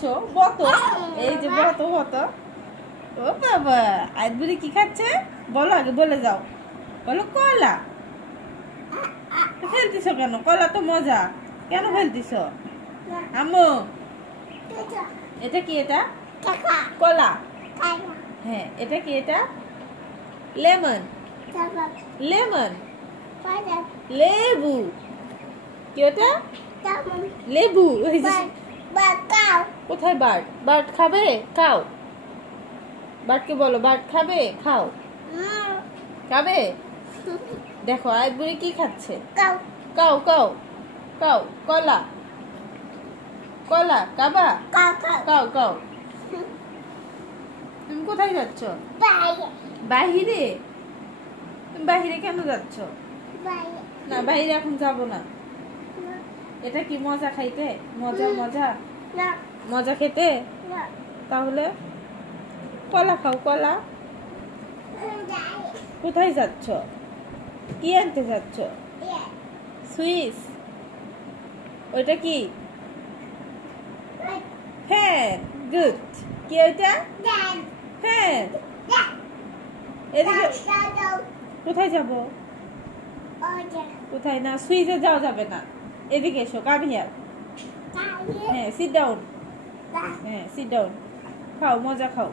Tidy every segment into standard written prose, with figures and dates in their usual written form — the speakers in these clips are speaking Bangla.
এসো বতো, এই যে বতো বতো। ও বাবা, আজ বুড়ি কি খাচ্ছে বলো, আগে বলে যাও। বলো কলা। ফেলতিছো কেন? কলা তো মজা, কেন ফেলতিছো? আম্মু এটা কি? এটা কলা। হ্যাঁ, এটা কি? এটা লেমন। লেমন, লেবু। কি ওটা? লেবু। কোথায় বার্ড? বার্ড খাবে? খাও। বার্ডকে বলো, বার্ড খাবে? খাও। খাবে? দেখো আজ বুড়ি কি খাচ্ছে। Cow cow cow. কলা কলা কাবা। Cow cow. তুমি কোথায় যাচ্ছ? বাহিরে। তুমি বাহিরে কেন যাচ্ছ? না, বাহিরে এখন যাবো না। এটা কি মজা খাইতে? মজা মজা মজা খেতে? তাহলে কলা খাও, কলা। কোথায় যাচ্ছ? কি আনতে যাচ্ছ? সুইস। ওইটা কি? ফ্যান। গুড। কি ওইটা? ফ্যান। এদিকে কোথায় যাব? কোথায় না, সুইচে যাওয়া যাবে না। এদিকে এসো, কাম হিয়ার। হ্যাঁ, সিট ডাউন। হ্যাঁ, সিট ডাউন। খাও, মজা খাও।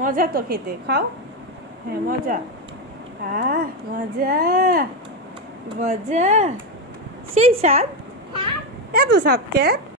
মজা তো খেতে, খাও। হ্যাঁ, মজা। মজা মজা। সেই স্বাদ, এত স্বাদ কে?